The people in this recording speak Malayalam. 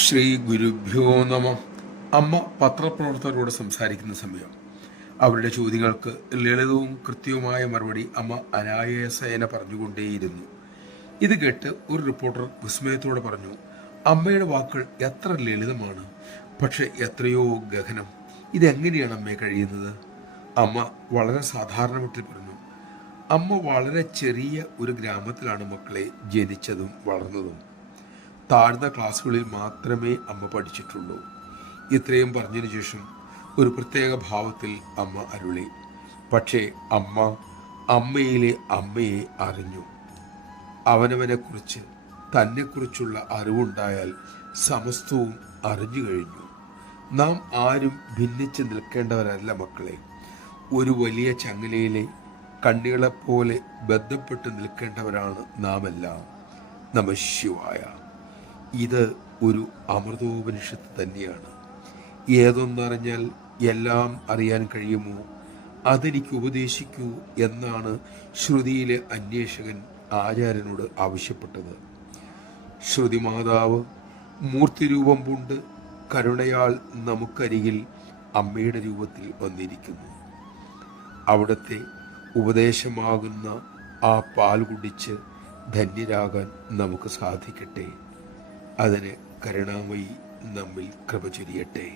ശ്രീ ഗുരുഭ്യോ നമ. അമ്മ പത്രപ്രവർത്തകരോട് സംസാരിക്കുന്ന സമയം അവരുടെ ചോദ്യങ്ങൾക്ക് ലളിതവും കൃത്യവുമായ മറുപടി അമ്മ അനായാസേന പറഞ്ഞുകൊണ്ടേയിരുന്നു. ഇത് കേട്ട് ഒരു റിപ്പോർട്ടർ വിസ്മയത്തോടെ പറഞ്ഞു, അമ്മയുടെ വാക്കുകൾ എത്ര ലളിതമാണ്, പക്ഷെ എത്രയോ ഗഹനം. ഇതെങ്ങനെയാണ് അമ്മയെ കഴിയുന്നത്? അമ്മ വളരെ സാധാരണ മട്ടിൽ പറഞ്ഞു, അമ്മ വളരെ ചെറിയ ഒരു ഗ്രാമത്തിലാണ് മക്കളെ ജനിച്ചതും വളർന്നതും. താഴ്ന്ന ക്ലാസ്സുകളിൽ മാത്രമേ അമ്മ പഠിച്ചിട്ടുള്ളൂ. ഇത്രയും പറഞ്ഞതിന് ശേഷം ഒരു പ്രത്യേക ഭാവത്തിൽ അമ്മ അരുളി, പക്ഷേ അമ്മ അമ്മയിലെ അമ്മയെ അറിഞ്ഞു. അവനവനെക്കുറിച്ച് തന്നെക്കുറിച്ചുള്ള അറിവുണ്ടായാൽ സമസ്തവും അറിഞ്ഞു കഴിഞ്ഞു. നാം ആരും ഭിന്നിച്ച് നിൽക്കേണ്ടവരല്ല മക്കളെ. ഒരു വലിയ ചങ്ങലയിലെ കണ്ണികളെപ്പോലെ ബന്ധപ്പെട്ട് നിൽക്കേണ്ടവരാണ് നാം എല്ലാം. നമഃ ശിവായ. ഇത് ഒരു അമൃതോപനിഷത്ത് തന്നെയാണ്. ഏതൊന്നറിഞ്ഞാൽ എല്ലാം അറിയാൻ കഴിയുമോ, അതെനിക്ക് ഉപദേശിക്കൂ എന്നാണ് ശ്രുതിയിലെ അന്വേഷകൻ ആചാര്യനോട് ആവശ്യപ്പെട്ടത്. ശ്രുതി മാതാവ് മൂർത്തിരൂപം പൂണ്ട് കരുണയാൽ നമുക്കരികിൽ അമ്മയുടെ രൂപത്തിൽ വന്നിരിക്കുന്നു. അവിടുത്തെ ഉപദേശമാകുന്ന ആ പാൽ കുടിച്ച് ധന്യരാകാൻ നമുക്ക് സാധിക്കട്ടെ. അതിന് കരുണാമയി നമ്മിൽ കൃപ ചൊരിയട്ടെ.